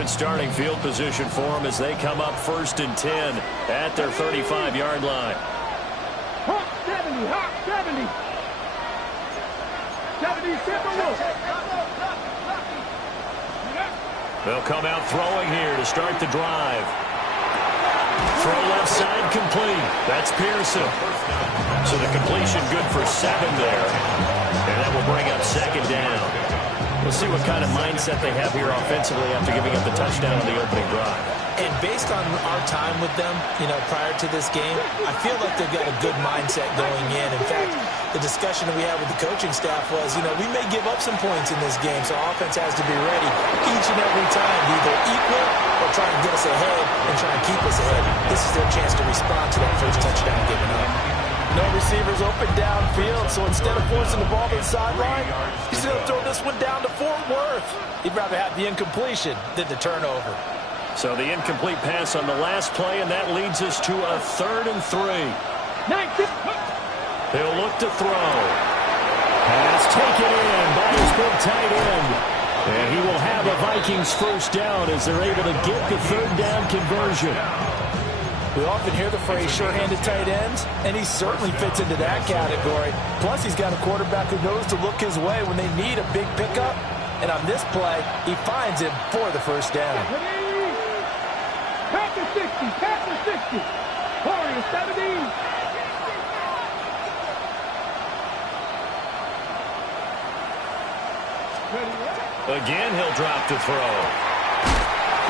Good starting field position for them as they come up 1st and 10 at their 35-yard line. Hawk 70, Hawk 70. 70, They'll come out throwing here to start the drive. Throw left side complete. That's Pearson. So the completion good for 7 there. And that will bring up 2nd down. We'll see what kind of mindset they have here offensively after giving up the touchdown on the opening drive. And based on our time with them, prior to this game, I feel like they've got a good mindset going in. In fact, the discussion that we had with the coaching staff was, we may give up some points in this game, so offense has to be ready each and every time to either equal or try and get us ahead and try and keep us ahead. This is their chance to respond to that first touchdown given up. No receivers open downfield, so instead of forcing the ball to the sideline, he's going to throw this one down to Fort Worth. He'd rather have the incompletion than the turnover. So the incomplete pass on the last play, and that leads us to a 3rd and 3. He'll look to throw. Pass taken in by his big tight end. And he will have a Vikings first down as they're able to get the 3rd down conversion. We often hear the phrase sure-handed tight ends, and he certainly fits into that category. Plus, he's got a quarterback who knows to look his way when they need a big pickup. And on this play, he finds him for the first down. Pack 60, pack 60. Warrior 70. Again, he'll drop to throw.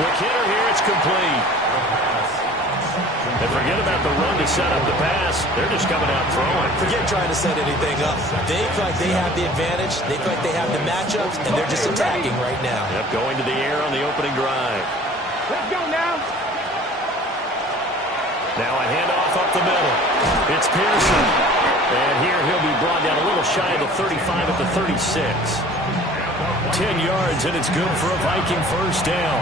Quick hitter here, it's complete. And forget about the run to set up the pass. They're just coming out throwing. Forget trying to set anything up. They feel like they have the advantage. They feel like they have the matchups, and they're just attacking right now. Yep, going to the air on the opening drive. Let's go now. Now a handoff up the middle. It's Pearson. And here he'll be brought down a little shy of the 35 at the 36. 10 yards, and it's good for a Viking first down.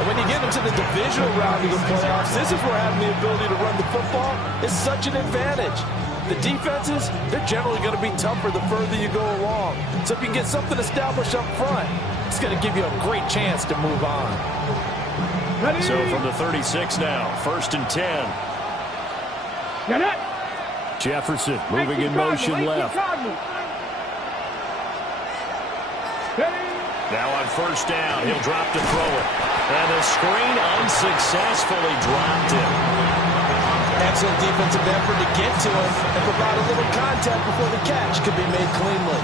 And when you get into the divisional round of the playoffs, this is where having the ability to run the football is such an advantage. The defenses, they're generally going to be tougher the further you go along. So if you can get something established up front, it's going to give you a great chance to move on. Ready? So from the 36 now, 1st and 10. Get it. Jefferson moving in motion left. Now on 1st down, he'll drop to throw it. And the screen unsuccessfully dropped him. Excellent defensive effort to get to him and provide a little contact before the catch could be made cleanly.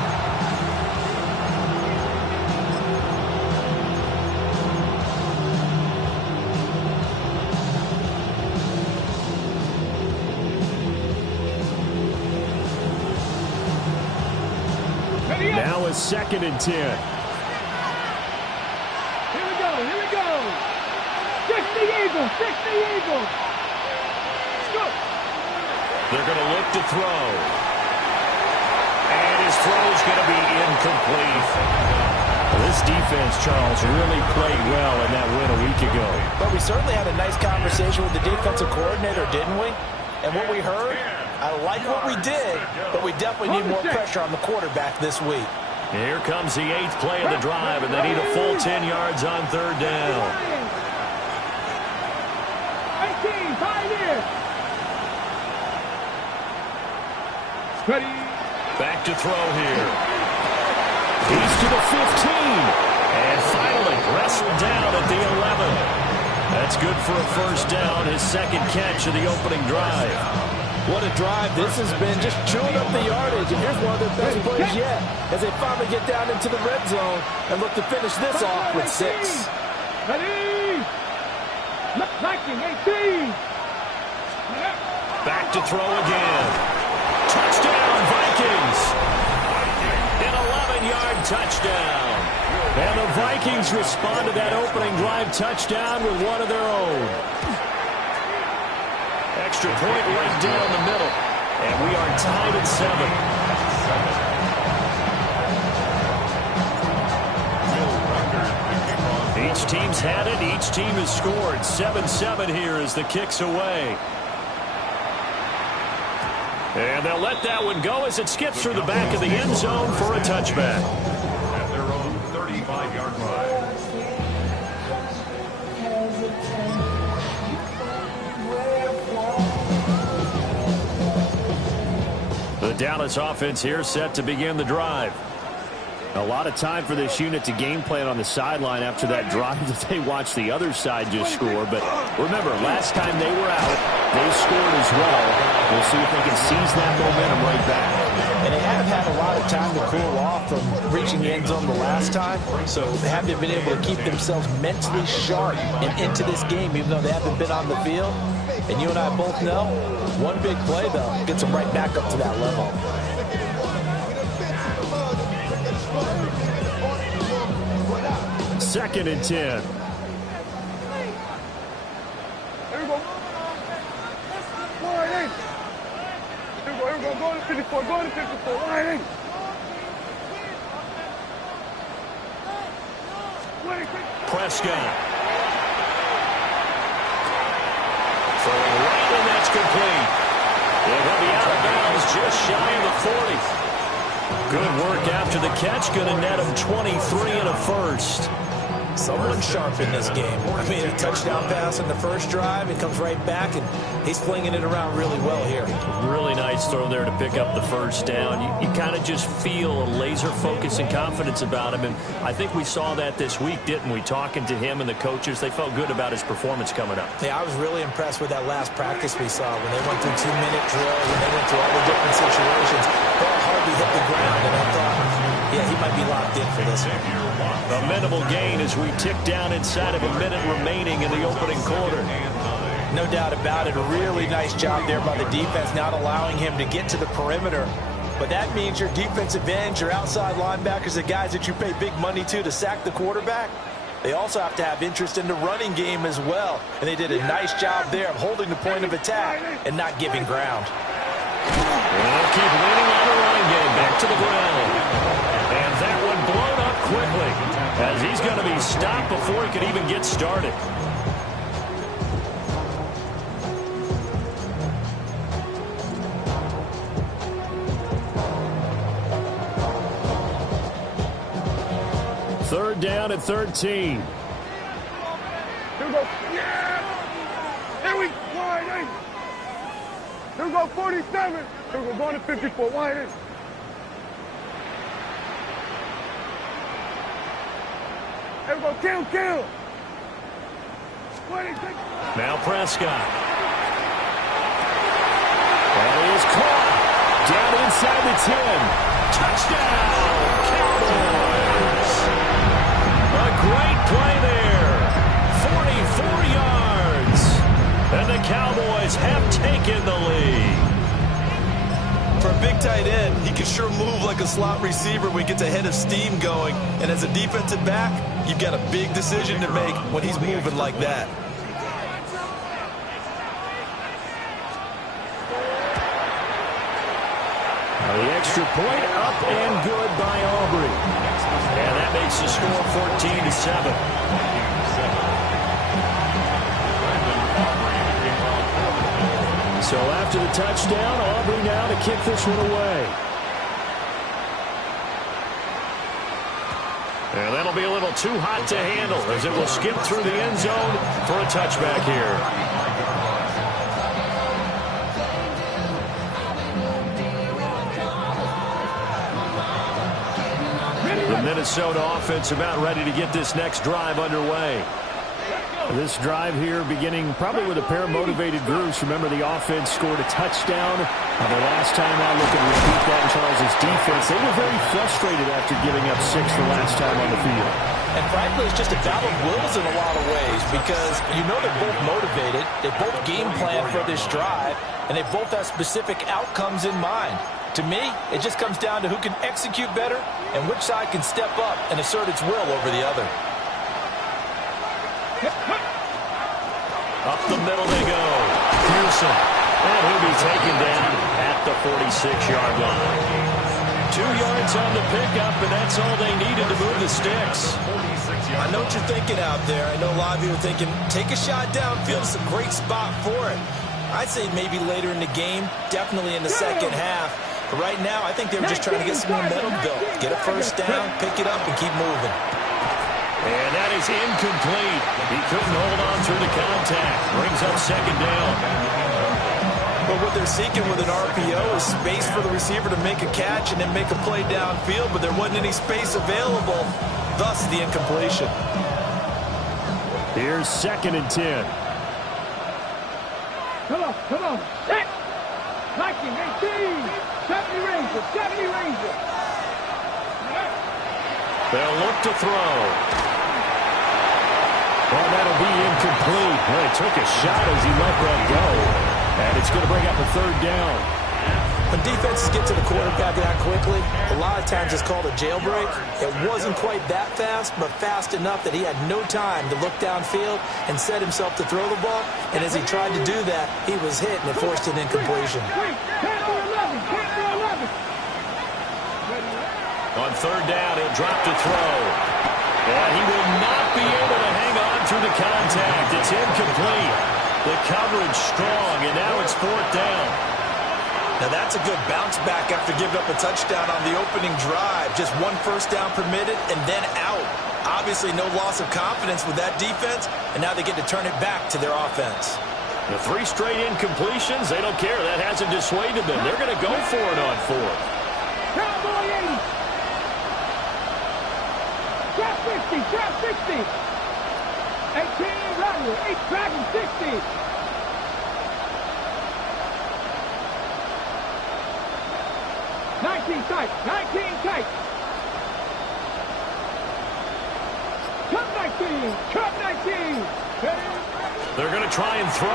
Now is 2nd and 10. Here we go. 60 Eagles, 60 Eagles. Let's go. They're going to look to throw. And his throw's going to be incomplete. This defense, Charles, really played well in that win a week ago. But we certainly had a nice conversation with the defensive coordinator, didn't we? And what we heard, I like what we did, but we definitely need more pressure on the quarterback this week. Here comes the 8th play of the drive, and they need a full 10 yards on 3rd down. 18, Pioneers. Ready. Back to throw here. He's to the 15. And finally wrestled down at the 11. That's good for a first down, his 2nd catch of the opening drive. What a drive this has been, just chewing up the yardage. And here's one of their best plays yet as they finally get down into the red zone and look to finish this off with 6. Ready. Viking 18. Back to throw again. Touchdown, Vikings. An 11-yard touchdown. And the Vikings respond to that opening drive touchdown with one of their own. Extra point right down the middle. And we are tied at 7. Each team's had it. Each team has scored. 7-7 here as the kick's away. And they'll let that one go as it skips through the back of the end zone for a touchback. At their own 35-yard line. Dallas offense here set to begin the drive. A lot of time for this unit to game plan on the sideline after that drive that they watched the other side just score. But remember, last time they were out, they scored as well. We'll see if they can seize that momentum right back. And they have had a lot of time to cool off from reaching the end zone the last time. So they haven't been able to keep themselves mentally sharp and into this game, even though they haven't been on the field. And you and I both know, one big play, though, gets them right back up to that level. Second and 10. Here we go. Wide eight. Here we go. Go to 54. Go to 54. Wide eight. Prescott. Throwing right, and that's complete. It will be out of bounds just shy of the 40. Good work after the catch. Going to net him 23 and a first. Someone sharp in this game. I mean, a touchdown pass on the first drive. It comes right back, and he's flinging it around really well here. Really nice throw there to pick up the first down. You kind of just feel a laser focus and confidence about him, and I think we saw that this week, didn't we? Talking to him and the coaches, they felt good about his performance coming up. Yeah, I was really impressed with that last practice we saw when they went through 2-minute drill, when they went through all the different situations. Ball hardly hit the ground, and I thought, yeah, he might be locked in for this one. A minimal gain as we tick down inside of a minute remaining in the opening quarter. No doubt about it. A really nice job there by the defense, not allowing him to get to the perimeter. But that means your defensive ends, your outside linebackers, the guys that you pay big money to sack the quarterback, they also have to have interest in the running game as well. And they did a nice job there of holding the point of attack and not giving ground. They'll keep leaning on the running game back to the ground. And that one blown up quickly as he's going to be stopped before he could even get started. Third down and 13. Here we go. Yeah! Here we wide eight. Here we go, 47. Here we go, going to 54. Wide eight. Here we go, kill. 26. Now Prescott. That is caught. Down inside the 10. Touchdown, Cowboys. A great play there. 44 yards. And the Cowboys have taken the lead. For a big tight end, he can sure move like a slot receiver when he gets a head of steam going. And as a defensive back, you've got a big decision to make when he's moving like that. The extra point up and good by Aubrey. And that makes the score 14-7. So after the touchdown, Aubrey now to kick this one away. And that'll be a little too hot to handle as it will skip through the end zone for a touchback here. The Minnesota offense about ready to get this next drive underway. This drive here beginning probably with a pair of motivated groups. Remember, the offense scored a touchdown. The last time out, looking to repeat that in Charles' defense. They were very frustrated after giving up 6 the last time on the field. And frankly, it's just a battle of wills in a lot of ways because you know they're both motivated. They both game plan for this drive, and they both have specific outcomes in mind. To me, it just comes down to who can execute better and which side can step up and assert its will over the other. Up the middle they go. Pearson. And he'll be taken down at the 46-yard line. 2 yards on the pickup, and that's all they needed to move the sticks. I know what you're thinking out there. I know a lot of you are thinking, take a shot downfield. It's a great spot for it. I'd say maybe later in the game, definitely in the second half. But right now, I think they were just trying to get some momentum built. Get a first down, pick it up, and keep moving. And that is incomplete. He couldn't hold on through the contact. Brings up second down. know, what they're seeking with an RPO is space for the receiver to make a catch and then make a play downfield, but there wasn't any space available, thus the incompletion. Here's 2nd and 10. Come on. Set. 19, 18. 70 Ranger, 70 Ranger. They'll look to throw. Well, that'll be incomplete. Well, he took a shot as he let that go. And it's going to bring up a 3rd down. When defenses get to the quarterback that quickly, a lot of times it's called a jailbreak. It wasn't quite that fast, but fast enough that he had no time to look downfield and set himself to throw the ball. And as he tried to do that, he was hit and it forced an incompletion. On 3rd down, he'll drop to throw. And he will not be able to hang on through the contact. It's incomplete. The coverage strong, and now it's 4th down. Now that's a good bounce back after giving up a touchdown on the opening drive. Just 1 first down permitted and then out. Obviously no loss of confidence with that defense, and now they get to turn it back to their offense. The 3 straight incompletions, they don't care. That hasn't dissuaded them. They're going to go for it on 4th. Cowboy 80. Trap 60, trap 60. 18, Rodney, 8, Dragon 60. Tight, 19 tight. Cut 19. They're going to try and throw.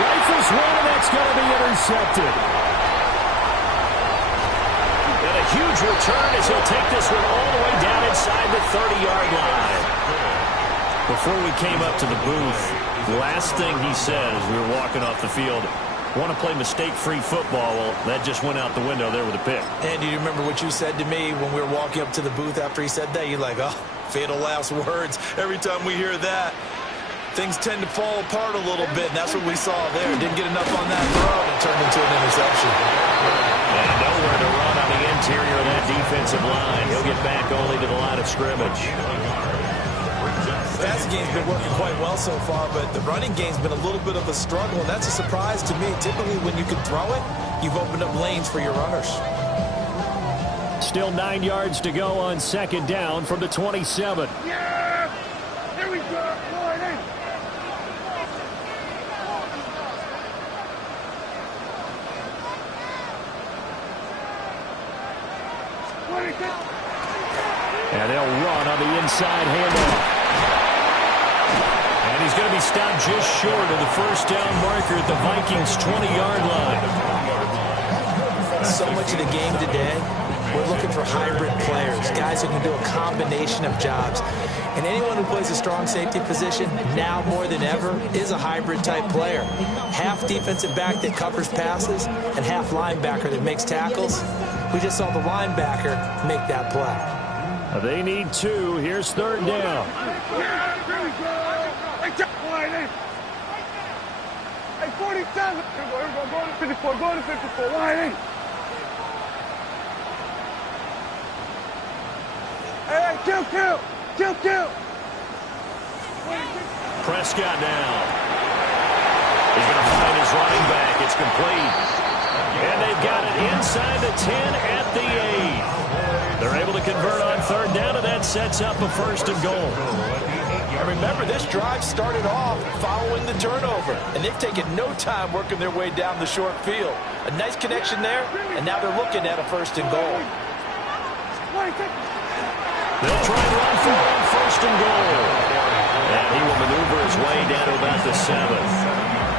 Rifles one, and that's going to be intercepted. And a huge return as he'll take this one all the way down inside the 30-yard line. Before we came up to the booth, the last thing he said as we were walking off the field, want to play mistake-free football. Well, that just went out the window there with a pick. And do you remember what you said to me when we were walking up to the booth after he said that? You're like, oh, fatal last words. Every time we hear that, things tend to fall apart a little bit, and that's what we saw there. Didn't get enough on that throw, and it turned into an interception. And nowhere to run on the interior of that defensive line. He'll get back only to the line of scrimmage. Passing game's been working quite well so far, but the running game's been a little bit of a struggle, and that's a surprise to me. Typically, when you can throw it, you've opened up lanes for your runners. Still 9 yards to go on 2nd down from the 27. Yeah! Here we go. Line 8. And they'll run on the inside handoff. And he's going to be stopped just short of the first down marker at the Vikings' 20-yard line. So much of the game today, we're looking for hybrid players, guys who can do a combination of jobs. And anyone who plays a strong safety position, now more than ever, is a hybrid-type player. Half defensive back that covers passes and half linebacker that makes tackles. We just saw the linebacker make that play. They need 2. Here's 3rd down. Hey, 47. Here we go. Go to 54. Go to 54. Line 8. Hey, kill. Prescott now. He's going to find his running back. It's complete. And they've got it inside the 10 at the 8. They're able to convert on 3rd down, and that sets up a 1st and goal. And remember, this drive started off following the turnover, and they've taken no time working their way down the short field. A nice connection there, and now they're looking at a 1st and goal. They'll try and run for it on 1st and goal. And he will maneuver his way down to about the 7.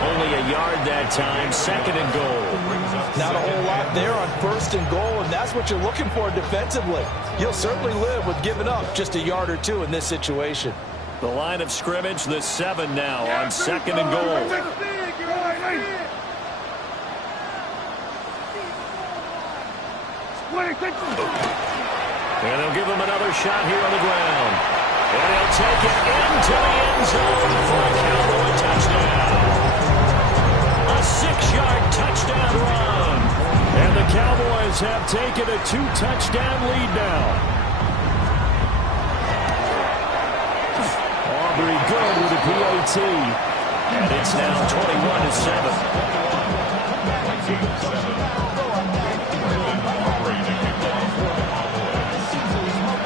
Only a yard that time, 2nd and goal. Not a whole lot there on 1st and goal, and that's what you're looking for defensively. You'll certainly live with giving up just a yard or 2 in this situation. The line of scrimmage, the 7 now on 2nd and goal. And they'll give him another shot here on the ground. And he'll take it into the end zone for a Cowboy touchdown. A 6-yard touchdown run. And the Cowboys have taken a 2-touchdown lead now. Aubrey good with a PAT. And it's now 21-7.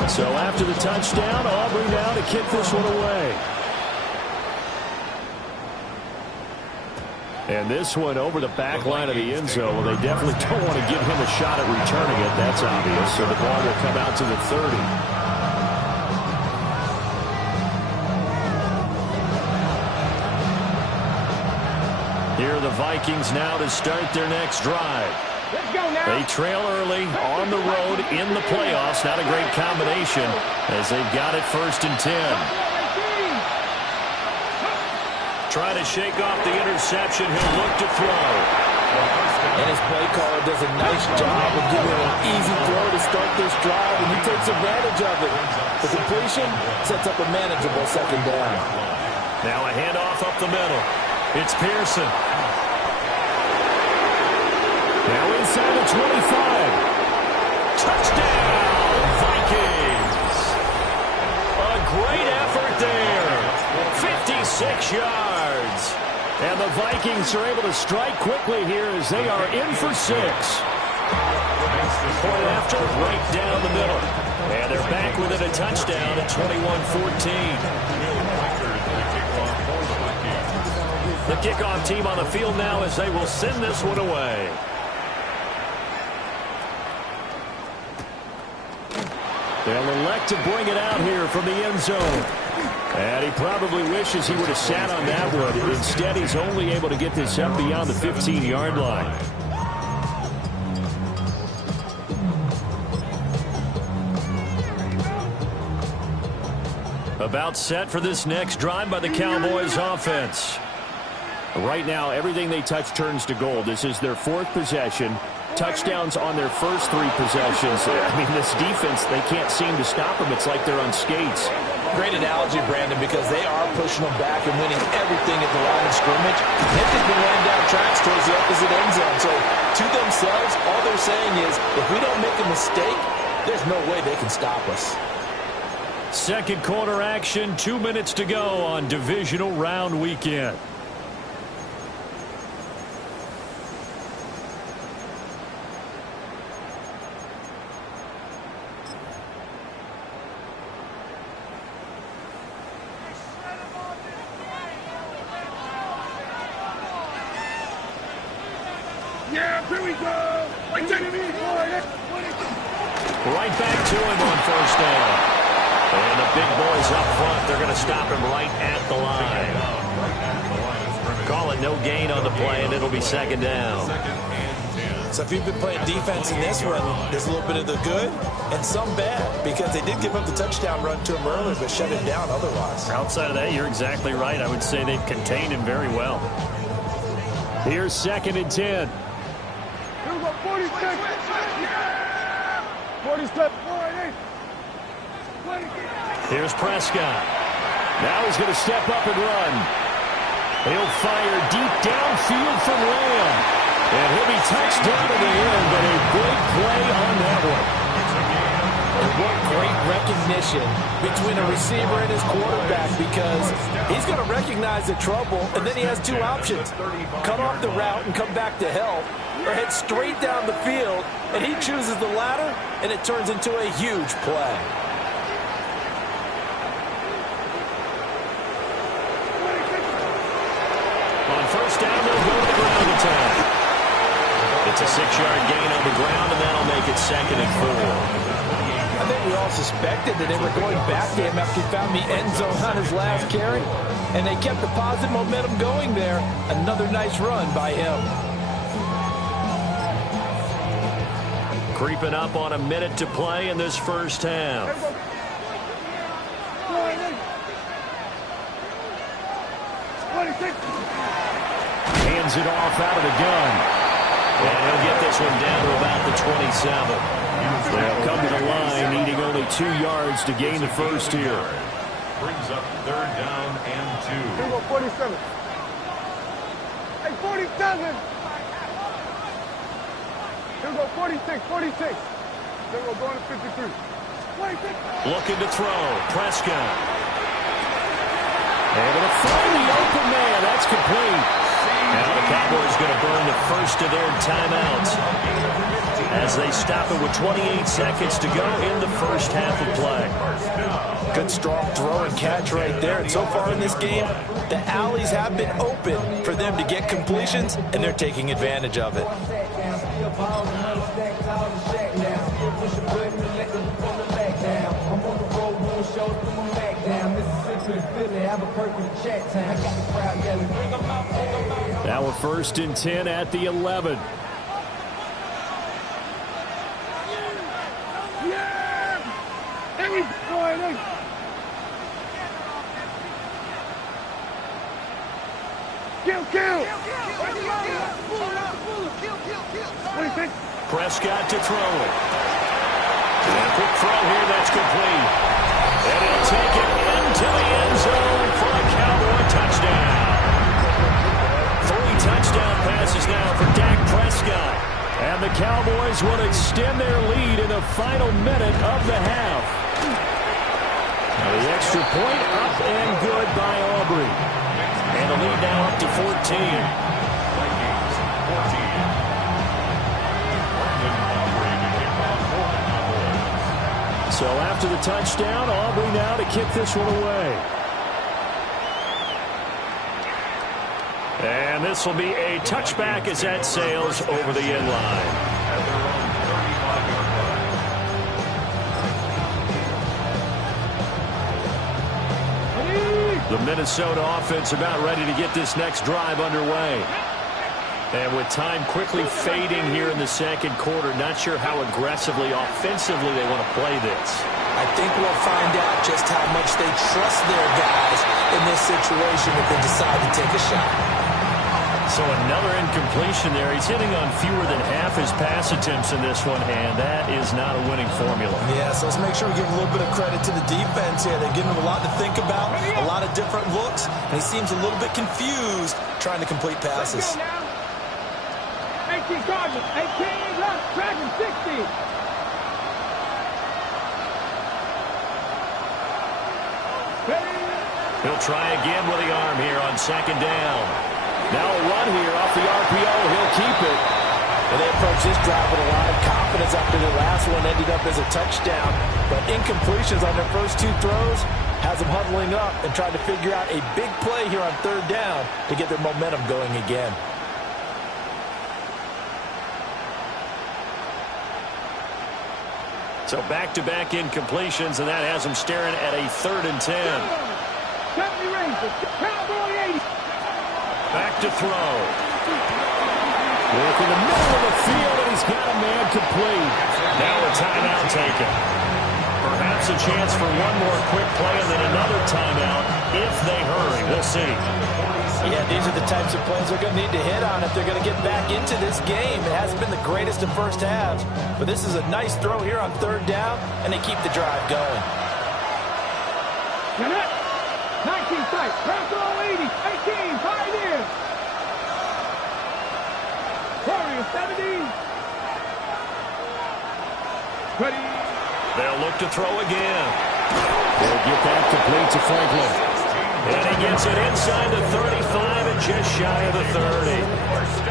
So after the touchdown, Aubrey now to kick this one away. And this one over the back line of the end zone. Well, they definitely don't want to give him a shot at returning it. That's obvious. So the ball will come out to the 30. Here are the Vikings now to start their next drive. Let's go now. They trail early on the road in the playoffs. Not a great combination as they've got it 1st and 10. Trying to shake off the interception. He'll look to throw. And his play caller does a nice job of giving him an easy throw to start this drive, and he takes advantage of it. The completion sets up a manageable 2nd down. Now a handoff up the middle. It's Pearson. Now inside the 25. Touchdown, Vikings. A great effort there. 56 yards. And the Vikings are able to strike quickly here as they are in for 6. Point after, right down the middle. And they're back within a touchdown at 21-14. The kickoff team on the field now as they will send this one away. They'll elect to bring it out here from the end zone. And he probably wishes he would have sat on that one. Instead, he's only able to get this up beyond the 15-yard line. About set for this next drive by the Cowboys offense. Right now, everything they touch turns to gold. This is their 4th possession. Touchdowns on their first 3 possessions. I mean, this defense, they can't seem to stop them. It's like they're on skates. Great analogy, Brandon, because they are pushing them back and winning everything at the line of scrimmage. They've just been laying down tracks towards the opposite end zone. So to themselves, all they're saying is, if we don't make a mistake, there's no way they can stop us. Second quarter action, 2 minutes to go on divisional round weekend. Yeah, here we go. Right back to him on 1st down. And the big boys up front, they're going to stop him right at the line. Call it no gain on the play, and it'll be 2nd down. So if you've been playing defense in this one, there's a little bit of the good and some bad, because they did give up the touchdown run to him earlier, but shut it down otherwise. Outside of that, you're exactly right. I would say they've contained him very well. Here's 2nd and 10. Here we go, 46. 47. Here's Prescott. Now he's going to step up and run. He'll fire deep downfield from Lamb. And he'll be touched down in the end, but a big play on that one. And what great recognition between a receiver and his quarterback, because he's going to recognize the trouble, and then he has 2 options. Cut off the route and come back to help, or head straight down the field, and he chooses the latter, and it turns into a huge play. On 1st down, they'll go to the ground attack. It's a 6-yard gain on the ground, and that'll make it 2nd and 4. I think we all suspected that they were going back to him after he found the end zone on his last carry, and they kept the positive momentum going there. Another nice run by him. Creeping up on a minute to play in this 1st half. Hands it off out of the gun. And he'll get this one down to about the 27. They'll come to the line, needing only 2 yards to gain the first here. Brings up 3rd down and 2. Here we go, 47. Hey, 47. Here we go, 46, 46. Then we're going to 53. 46. Looking to throw. Prescott. Able to find the open man. That's complete. Now the Cowboys going to burn the first of their timeouts as they stop it with 28 seconds to go in the first half of play. Good strong throw and catch right there. And so far in this game, the alleys have been open for them to get completions, and they're taking advantage of it. Now we're 1st and 10 at the 11. Kill. Prescott to throw it. And a quick throw here that's complete. And he'll take it into the end zone for a Cowboy touchdown. 3 touchdown passes now for Dak Prescott. And the Cowboys will extend their lead in the final minute of the half. Now the extra point up and good by Aubrey. And the lead now up to 14. So after the touchdown, Aubrey now to kick this one away. And this will be a touchback as that sails over the end line. The Minnesota offense about ready to get this next drive underway. And with time quickly fading here in the second quarter, not sure how aggressively, offensively they want to play this. I think we'll find out just how much they trust their guys in this situation if they decide to take a shot. So another incompletion there. He's hitting on fewer than half his pass attempts in this one, and that is not a winning formula. Yeah, so let's make sure we give a little bit of credit to the defense here. They're giving him a lot to think about, a lot of different looks, and he seems a little bit confused trying to complete passes. 18 Cardinals, 18 left, tracking 60. He'll try again with the arm here on 2nd down. Now a run here off the RPO. He'll keep it. And they approach this drive with a lot of confidence after the last one ended up as a touchdown. But incompletions on their first 2 throws has them huddling up and trying to figure out a big play here on 3rd down to get their momentum going again. So back-to-back incompletions, and that has them staring at a 3rd and 10. Back to throw. Work in the middle of the field, and he's got a man complete. Now a timeout taken. Perhaps a chance for one more quick play and then another timeout if they hurry. We'll see. Yeah, these are the types of plays they're going to need to hit on if they're going to get back into this game. It hasn't been the greatest of first halves, but this is a nice throw here on 3rd down, and they keep the drive going. 19 strikes, pass all 80, 18, 5 in. Warriors 70. Ready. They'll look to throw again. They'll get that complete to Franklin. And he gets it inside the 35 and just shy of the 30.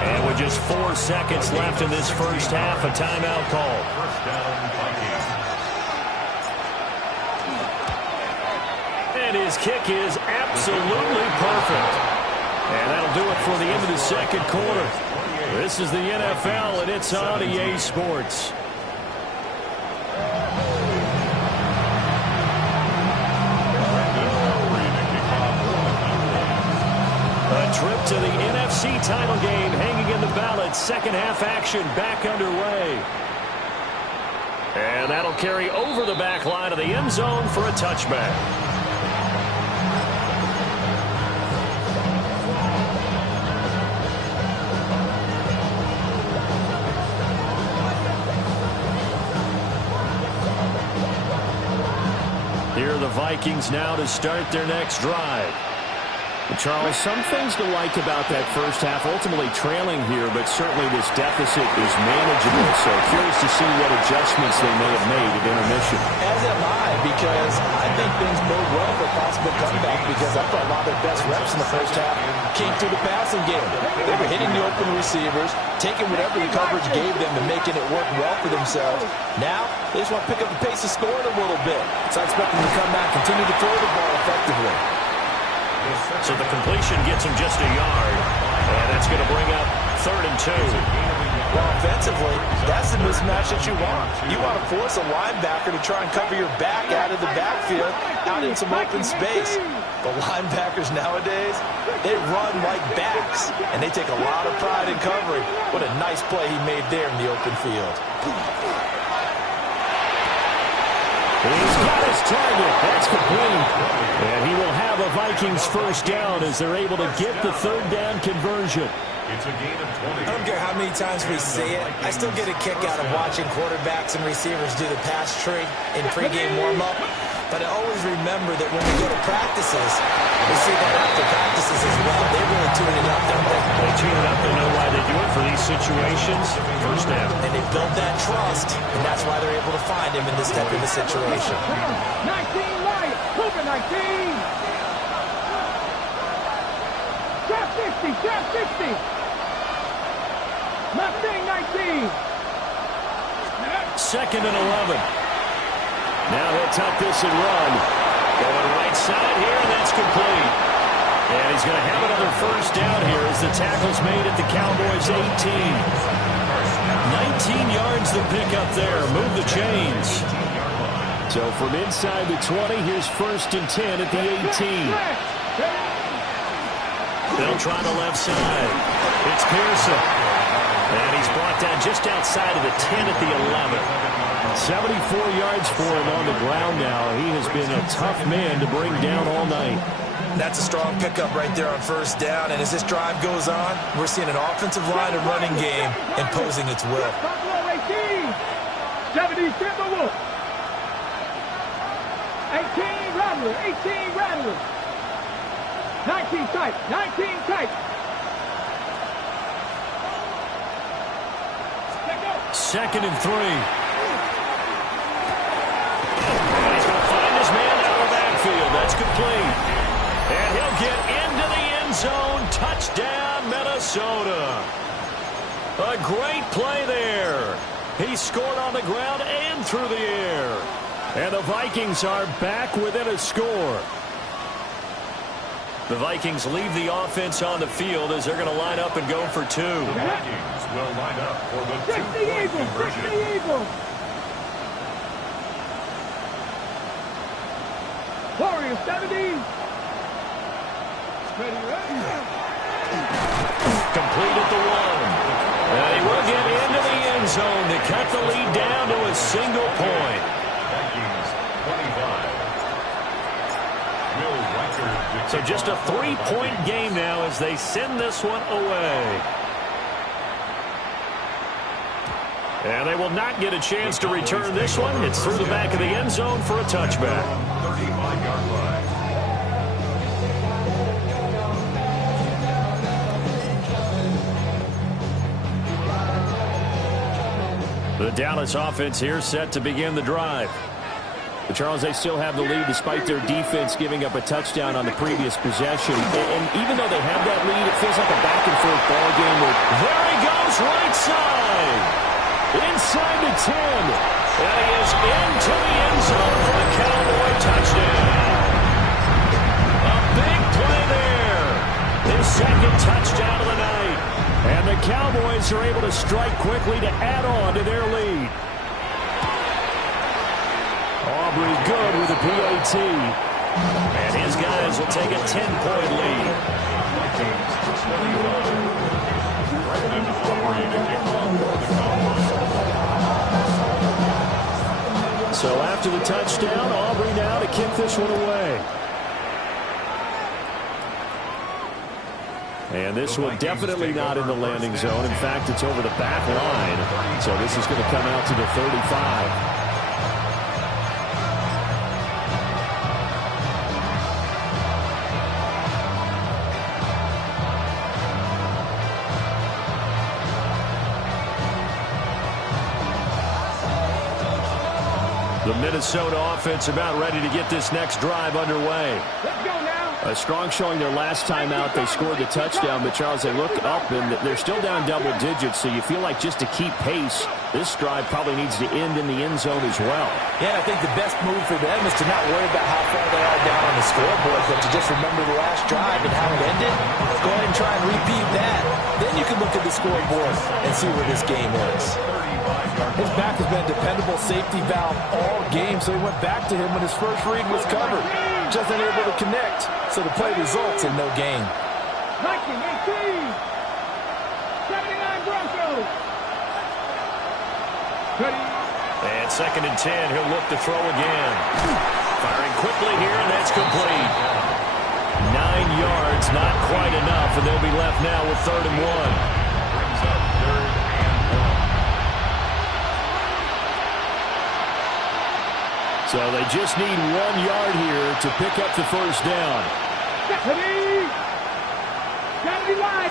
And with just 4 seconds left in this first half, a timeout call. And his kick is absolutely perfect. And that'll do it for the end of the second quarter. This is the NFL, and it's on EA Sports. A trip to the NFC title game hanging in the balance. Second half action back underway. And that'll carry over the back line of the end zone for a touchback. Here are the Vikings now to start their next drive. Charles, some things to like about that first half. Ultimately trailing here, but certainly this deficit is manageable. So curious to see what adjustments they may have made at intermission. As am I, because I think things bode well for a possible comeback, because I thought a lot of their best reps in the first half came through the passing game. They were hitting the open receivers, taking whatever the coverage gave them and making it work well for themselves. Now, they just want to pick up the pace of scoring a little bit. So I expect them to come back, continue to throw the ball effectively. So the completion gets him just a yard, and that's going to bring up 3rd and 2. Well, offensively, that's the mismatch that you want. You want to force a linebacker to try and cover your back out of the backfield, out in some open space. The linebackers nowadays, they run like backs, and they take a lot of pride in covering. What a nice play he made there in the open field. He's got his target. That's complete. And he will have a Vikings first down as they're able to get the 3rd down conversion. It's a gain of 20. I don't care how many times we say it. I still get a kick out of watching quarterbacks and receivers do the pass tree in pregame warm-up. But I always remember that when we go to practices, we see that after practices as well. They really tune it up, don't they? They tune it up. They know why they do it for these situations. First down. And they built that trust, and that's why they're able to find him in this type of a situation. 19 right. Move it, 19. Trap 60. Trap 60. Mustang 19. 2nd and 11. Now he'll tuck this and run. Going right side here, and that's complete. And he's going to have another first down here as the tackle's made at the Cowboys' 18. 19 yards to pick up there. Move the chains. So from inside the 20, here's 1st and 10 at the 18. They'll try the left side. It's Pearson. And he's brought down just outside of the 10 at the 11. 74 yards for him on the ground now. He has been a tough man to bring down all night. That's a strong pickup right there on first down. And as this drive goes on, we're seeing an offensive line and running game imposing its will. 70 Timberwolf. 18 Rattler. 18 Rattler. 19 tight. 19 tight. 2nd and 3. That's complete. And he'll get into the end zone. Touchdown, Minnesota. A great play there. He scored on the ground and through the air. And the Vikings are back within a score. The Vikings leave the offense on the field as they're going to line up and go for 2. The Vikings will line up for the 2-point conversion. 60 Eagles. Warriors 70. Ready. Complete at the 1. And he will get into the end zone to cut the lead down to a single point. Vikings 25. So just a 3-point game now as they send this one away. And they will not get a chance to return this one. It's through the back of the end zone for a touchback. 35-yard line. The Dallas offense here set to begin the drive. But Charles, they still have the lead despite their defense giving up a touchdown on the previous possession. And even though they have that lead, it feels like a back-and-forth ball game. There he goes, right side. Inside the 10. And he is into the end zone for the Cowboy touchdown. A big play there. His 2nd touchdown of the night. And the Cowboys are able to strike quickly to add on to their lead. Aubrey good with a PAT. And his guys will take a 10-point lead. Brandon Aubrey to kick off for the Cowboys. So after the touchdown, Aubrey now to kick this one away. And this one definitely not in the landing zone. In fact, it's over the back line. So this is going to come out to the 35. The Minnesota offense about ready to get this next drive underway. Let's go now. A strong showing their last time out. They scored the touchdown, but, Charles, they look up, and they're still down double digits, so you feel like just to keep pace, this drive probably needs to end in the end zone as well. Yeah, I think the best move for them is to not worry about how far they are down on the scoreboard, but to just remember the last drive and how it ended. Go ahead and try and repeat that. Then you can look at the scoreboard and see where this game is. His back has been a dependable safety valve all game, so he went back to him when his first read was covered. Just unable to connect, so the play results in no gain. 1918. 79 Broncos. And 2nd and 10, he'll look to throw again. Firing quickly here, and that's complete. 9 yards, not quite enough, and they'll be left now with 3rd and 1. Brings up 3rd and 1. So they just need 1 yard here to pick up the first down. Gotta be wide.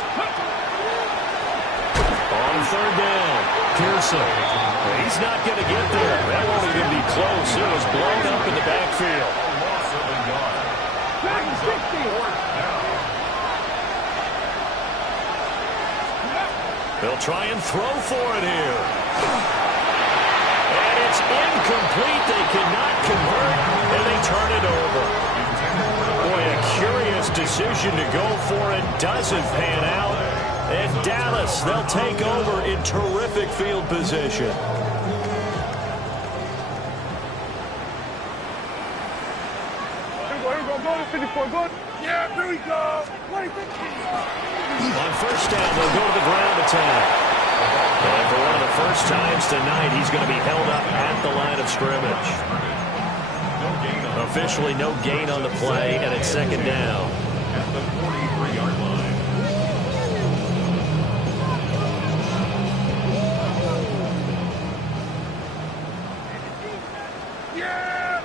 On 3rd down, Pearson. He's not going to get there. That won't even be close. It was blown up in the backfield. Loss of a yard. Brings up 4th down. They'll try and throw for it here. And it's incomplete. They cannot convert, and they turn it over. Boy, a curious decision to go for it. Doesn't pan out. And Dallas, they'll take over in terrific field position. Here we go. Go to 54. Go. Yeah, here we go. 2015. On 1st down, they'll go to the ground attack. And for one of the first times tonight, he's going to be held up at the line of scrimmage. Officially no gain on the play, and it's 2nd down. At the 43-yard line. Yeah.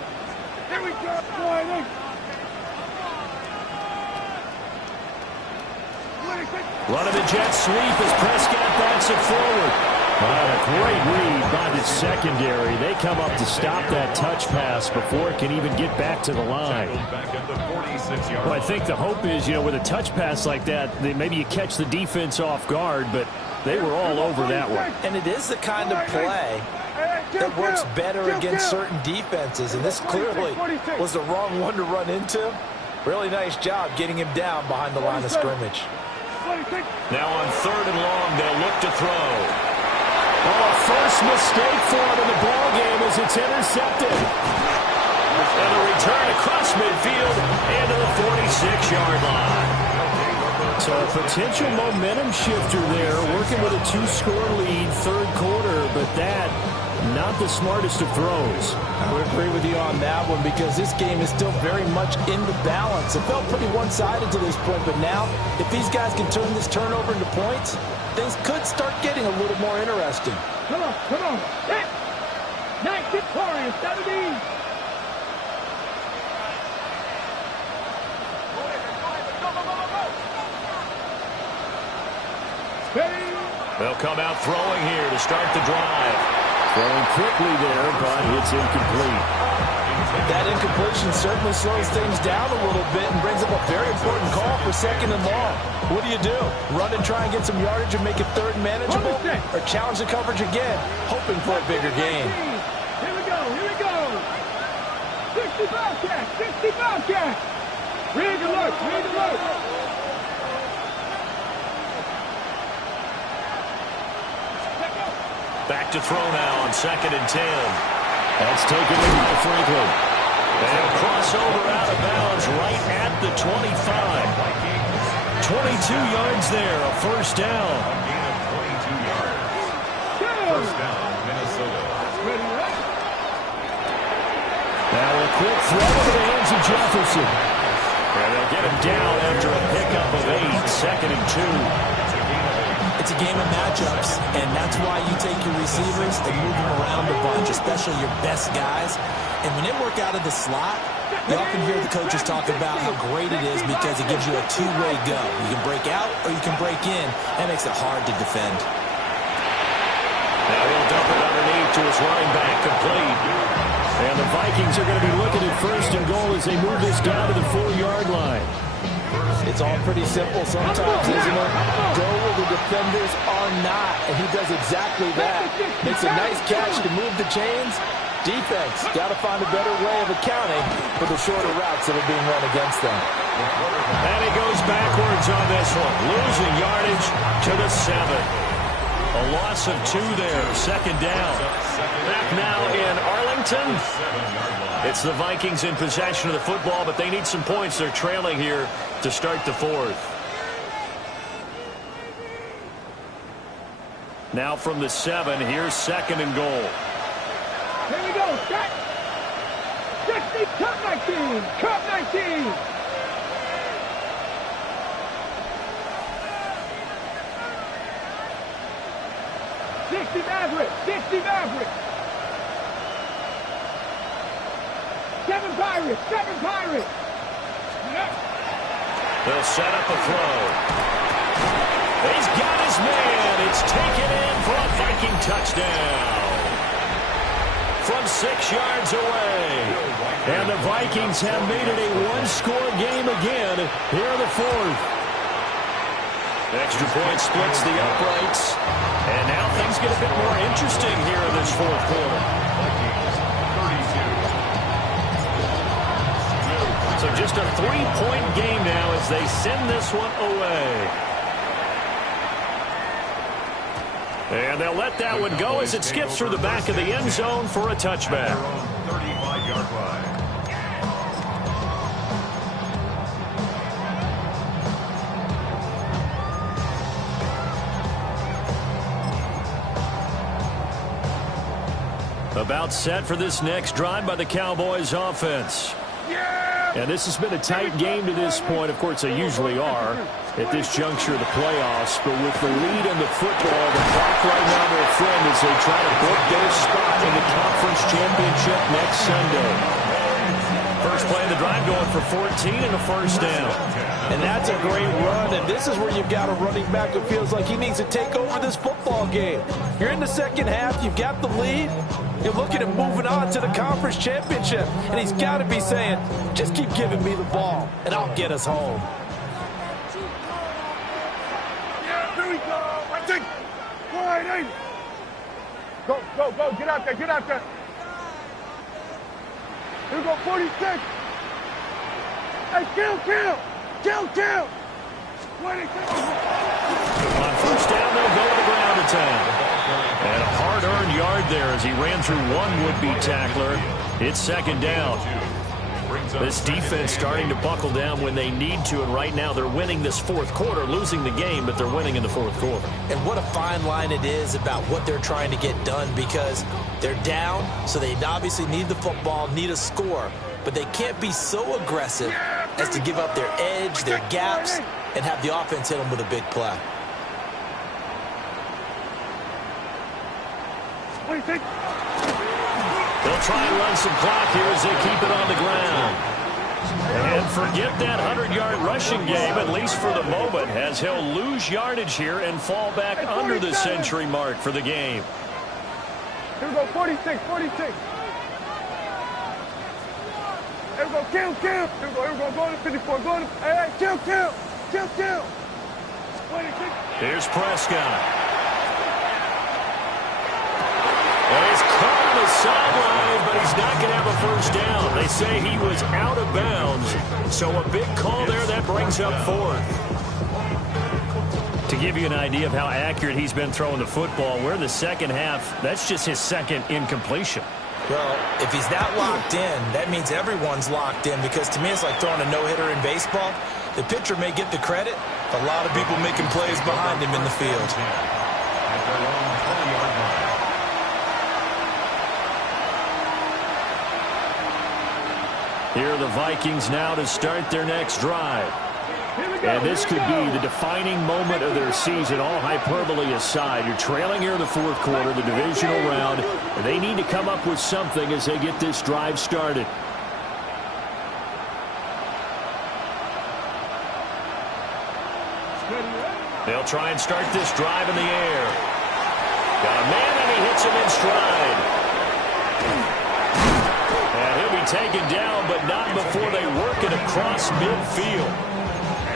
Here we go. Wide. Running the jet sweep as Prescott backs it forward. A great read by the secondary. They come up to stop that touch pass before it can even get back to the line. Back at the 46-yard Well, I think the hope is, with a touch pass like that, maybe you catch the defense off guard, but they were all over that one. And it is the kind of play that works better against certain defenses, and this clearly was the wrong one to run into. Really nice job getting him down behind the line of scrimmage. Now on 3rd and long, they'll look to throw. Oh, first mistake for him in the ball game as it's intercepted. And a return across midfield and to the 46-yard line. So a potential momentum shifter there, working with a 2-score lead, 3rd quarter, but that, not the smartest of throws. I would agree with you on that one because this game is still very much in the balance. It felt pretty one-sided to this point, but now if these guys can turn this turnover into points, things could start getting a little more interesting. Come on. Hey. Nice Victoria, 17. They'll come out throwing here to start the drive. Throwing quickly there, but it's incomplete. That incompletion certainly slows things down a little bit and brings up a very important call for 2nd and long. What do? Run and try and get some yardage and make it 3rd and manageable? Or challenge the coverage again, hoping for a bigger gain? Here we go. 60 Bobcat. Read alert. Back to throw now on 2nd and 10. That's taken in by Franklin. And he'll cross over out of bounds right at the 25. 22 yards there, a 1st down. A gain of 22 yards. 1st down, Minnesota. Now a quick throw into the hands of Jefferson. And they'll get him down after a pickup of 8, 2nd and 2. It's a game of matchups, and that's why you take your receivers and move them around a bunch, especially your best guys. And when they work out of the slot, you often hear the coaches talk about how great it is because it gives you a two-way go. You can break out or you can break in. That makes it hard to defend. Now he'll dump it underneath to his running back, complete. And the Vikings are going to be looking at first and goal as they move this down to the 4-yard line. It's all pretty simple sometimes, isn't it? Go where the defenders are not, and he does exactly that. Makes a nice catch to move the chains. Defense got to find a better way of accounting for the shorter routes that are being run against them. And he goes backwards on this one, losing yardage to the 7. A loss of 2 there, second down. Back now in Arlington. It's the Vikings in possession of the football, but they need some points. They're trailing here to start the 4th. Now from the 7, here's second and goal. Here we go. Set. 60, cut 19. Cut 19. Maverick. 60 Maverick. 7 Pirates. 7 Pirates. Yep. They'll set up a throw. He's got his man. It's taken in for a Viking touchdown. From 6 yards away. And the Vikings have made it a one-score game again here in the 4th. Extra point splits the uprights. And now things get a bit more interesting here in this 4th quarter. So just a 3-point game now as they send this one away. And they'll let that one go as it skips through the back of the end zone for a touchback. 35-yard line. About set for this next drive by the Cowboys offense. And this has been a tight game to this point. Of course, they usually are at this juncture of the playoffs. But with the lead in the football, the clock right now, their friend, as they try to book their spot in the conference championship next Sunday. First play of the drive going for 14 and a first down. And that's a great run, and this is where you've got a running back who feels like he needs to take over this football game. You're in the second half, you've got the lead, you're looking at moving on to the conference championship, and he's got to be saying, just keep giving me the ball, and I'll get us home. Yeah, here we go. I think. Wide 8. Go, go, go. Get out there, get out there. Here we go, 46. Hey, kill. On first down, they'll go to the ground attack. And a hard-earned yard there as he ran through one would-be tackler. It's second down. This defense starting to buckle down when they need to, and right now they're winning this 4th quarter, losing the game, but they're winning in the 4th quarter. And what a fine line it is about what they're trying to get done, because they're down, so they obviously need the football, need a score, but they can't be so aggressive as to give up their edge, their gaps, and have the offense hit them with a big play. What do you think? They'll try and run some clock here as they keep it on the ground. And forget that 100-yard rushing game, at least for the moment, as he'll lose yardage here and fall back under the century mark for the game. Here we go, 46. Here we go, kill. Here we go, go to 54, go to, hey, kill. 26. Here's Prescott. And he's caught on the sideline, but he's not going to have a first down. They say he was out of bounds. So a big call there that brings up 4th. To give you an idea of how accurate he's been throwing the football, we're in the second half. That's just his second incompletion. Well, if he's that locked in, that means everyone's locked in, because to me it's like throwing a no-hitter in baseball. The pitcher may get the credit, but a lot of people making plays behind him in the field. Here are the Vikings now to start their next drive. And this could be the defining moment of their season, all hyperbole aside. You're trailing here in the 4th quarter, the divisional round. And they need to come up with something as they get this drive started. They'll try and start this drive in the air. Got a man, and he hits him in stride. taken down, but not before they work it across midfield.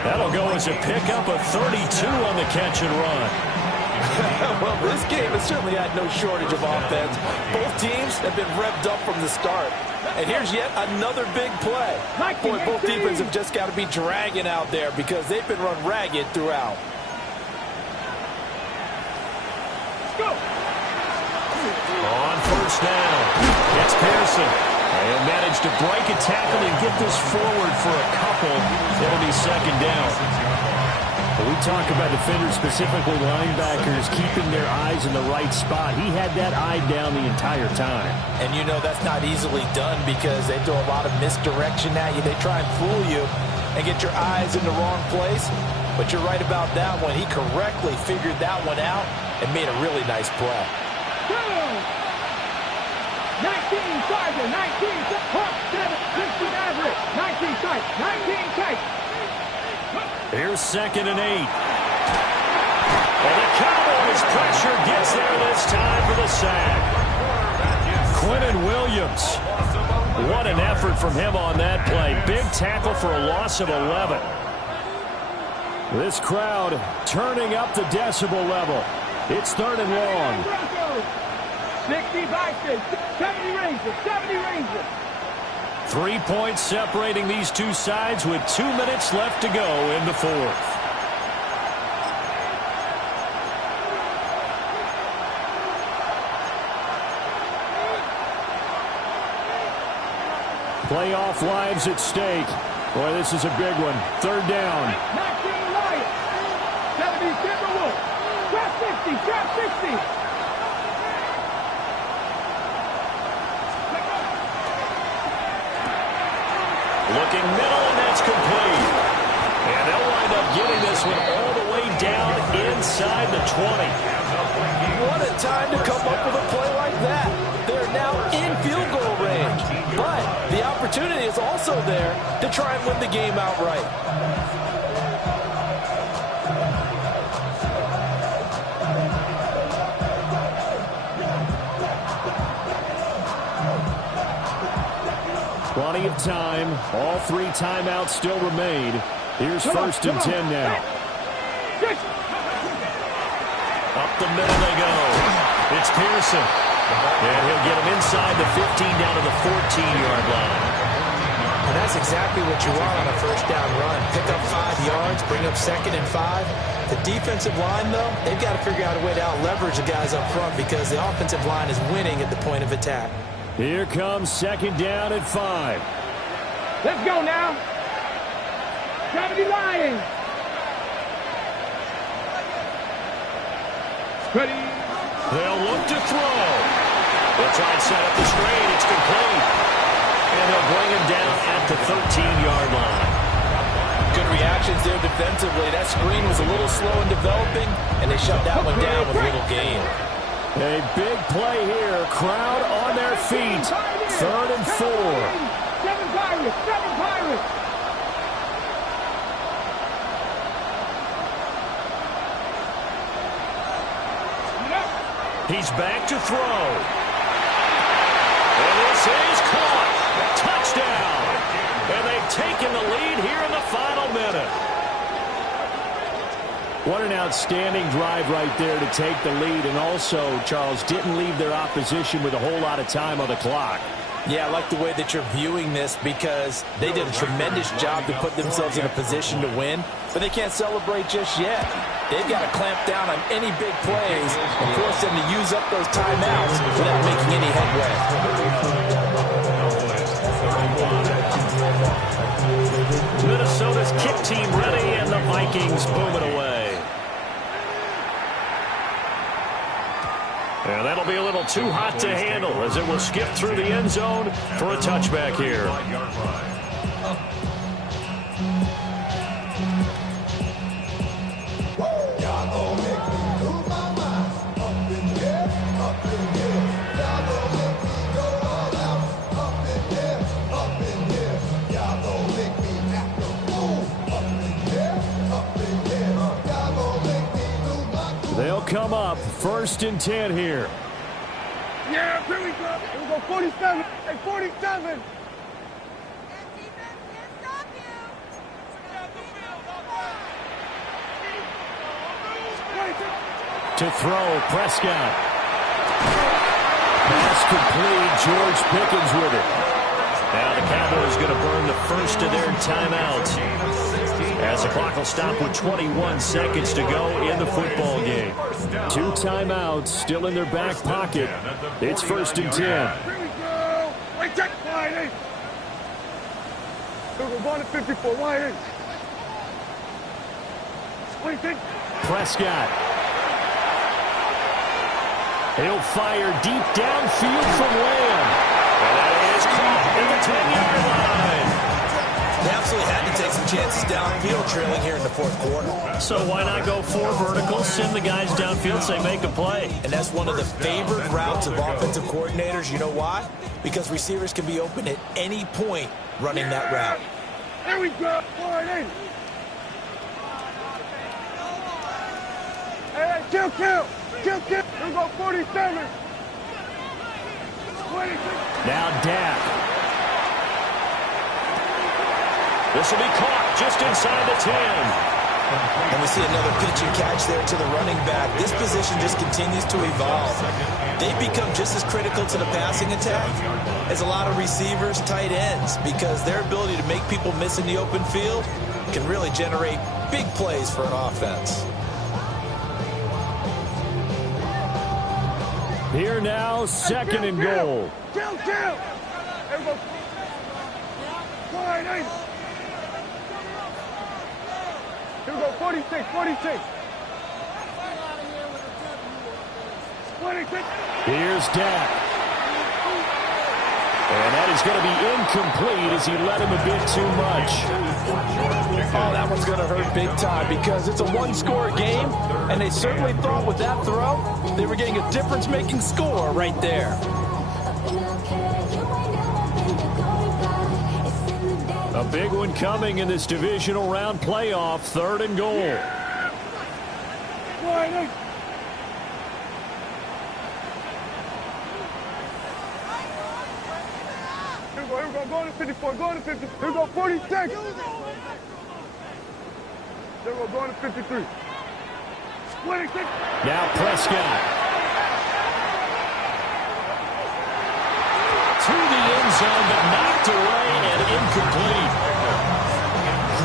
That'll go as a pickup of 32 on the catch and run. Well, this game has certainly had no shortage of offense. Both teams have been revved up from the start. And here's yet another big play. Boy, both defenses have just got to be dragging out there because they've been run ragged throughout. Go! On first down, it's Pearson. He'll manage to break a tackle and get this forward for a couple. It'll be second down. We talk about defenders, specifically linebackers, keeping their eyes in the right spot. He had that eye down the entire time. And you know that's not easily done because they throw a lot of misdirection at you. They try and fool you and get your eyes in the wrong place. But you're right about that one. He correctly figured that one out and made a really nice play. 19 Sergeant, 19 Hawk 7, 15 average, 19 tight, 19 tight. Here's second and 8. And the Cowboys pressure gets there this time for the sack. Quinnen Williams. What an effort from him on that play. Big tackle for a loss of 11. This crowd turning up the decibel level. It's third and long. 60 Bison, 70 Rangers, 70 Rangers. 3 points separating these two sides with 2 minutes left to go in the fourth. Playoff lives at stake. Boy, this is a big one. Third down. 19 Lions, 70 Timberwolves, trap 60, trap 60. Looking middle, and that's complete. And they'll wind up getting this one all the way down inside the 20. What a time to come up with a play like that. They're now in field goal range. But the opportunity is also there to try and win the game outright. Plenty of time. All 3 timeouts still remain. Here's first and 10 now. Up the middle they go. It's Pearson. And he'll get him inside the 15 down to the 14-yard line. And that's exactly what you want on a first down run. Pick up 5 yards, bring up second and 5. The defensive line, though, they've got to figure out a way to out-leverage the guys up front because the offensive line is winning at the point of attack. Here comes second down at 5. Let's go now. 70 Lions. Ready. They'll look to throw. They'll try and set up the screen. It's complete. And they'll bring him down at the 13-yard line. Good reactions there defensively. That screen was a little slow in developing, and they shut that one down with little gain. A big play here. Crowd on their feet. Third and 4. 7 Pirates, 7 Pirates. He's back to throw. And this is caught. Touchdown. And they've taken the lead here in the final minute. What an outstanding drive right there to take the lead. And also, Charles, didn't leave their opposition with a whole lot of time on the clock. Yeah, I like the way that you're viewing this because they did a tremendous job to put themselves in a position to win, but they can't celebrate just yet. They've got to clamp down on any big plays and force them to use up those timeouts without making any headway. Minnesota's kick team ready, and the Vikings boom it away. And that'll be a little too hot to handle as it will skip through the end zone for a touchback here. They'll come up first and 10 here. Yeah, here we go. Here we go, 47. Hey, 47. To throw, Prescott. Pass complete. George Pickens with it. Now the Cowboys going to burn the first of their timeouts, as the clock will stop with 21 seconds to go in the football game. 2 timeouts still in their back pocket. It's 1st and 10. Here we go. Wait, check. Wide eight. We're going to 54. Wide eight. What do you think? Prescott. He'll fire deep downfield from Lamb. And that is caught at the 10-yard line. They absolutely had to take some chances downfield trailing here in the 4th quarter. So why not go 4 verticals, send the guys downfield, say make a play. And that's one of the favorite routes of offensive coordinators. You know why? Because receivers can be open at any point running that route. Here we go. Wide eight. Hey, kill. Here we go, 47. 26. Now Dak. This will be caught just inside the 10. And we see another pitch and catch there to the running back. This position just continues to evolve. They've become just as critical to the passing attack as a lot of receivers, tight ends, because their ability to make people miss in the open field can really generate big plays for an offense. Here now, 2nd and goal. Kill. Here we go. Wide eight. Here we go, 46. 26. Here's Dak. And that is going to be incomplete as he let him a bit too much. Oh, that one's going to hurt big time because it's a one-score game, and they certainly thought with that throw they were getting a difference-making score right there. A big one coming in this divisional round playoff, 3rd and goal. Here we go, going to 54, going to 50. Here we go, 46. Here we go, going to 53. 26. Now Prescott. To the end zone, but knocked away and incomplete.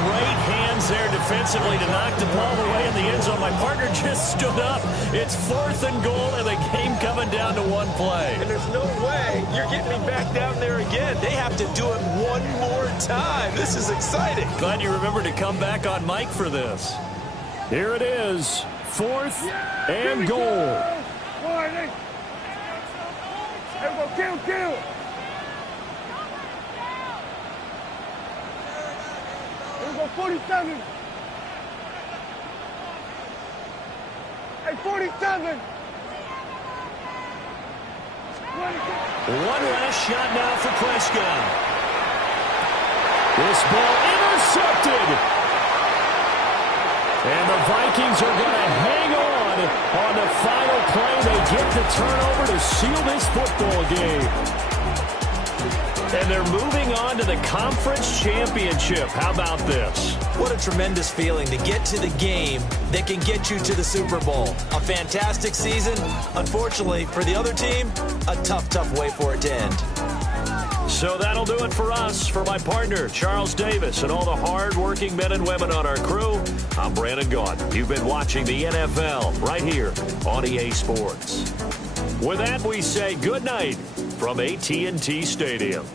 Great hands there defensively to knock the ball away in the end zone. My partner just stood up. It's 4th and goal, and the game coming down to 1 play. And there's no way you're getting me back down there again. They have to do it one more time. This is exciting. Glad you remembered to come back on Mike for this. Here it is, 4th and goal. Wide eight. Here we go, kill. Here we go, 47. Hey, 47. 26. One last shot now for Prescott. This ball intercepted. And the Vikings are going to hang on the final play. They get the turnover to seal this football game. And they're moving on to the conference championship. How about this? What a tremendous feeling to get to the game that can get you to the Super Bowl. A fantastic season. Unfortunately, for the other team, a tough way for it to end. So that'll do it for us. For my partner, Charles Davis, and all the hard-working men and women on our crew, I'm Brandon Gaudin. You've been watching the NFL right here on EA Sports. With that, we say good night from AT&T Stadium.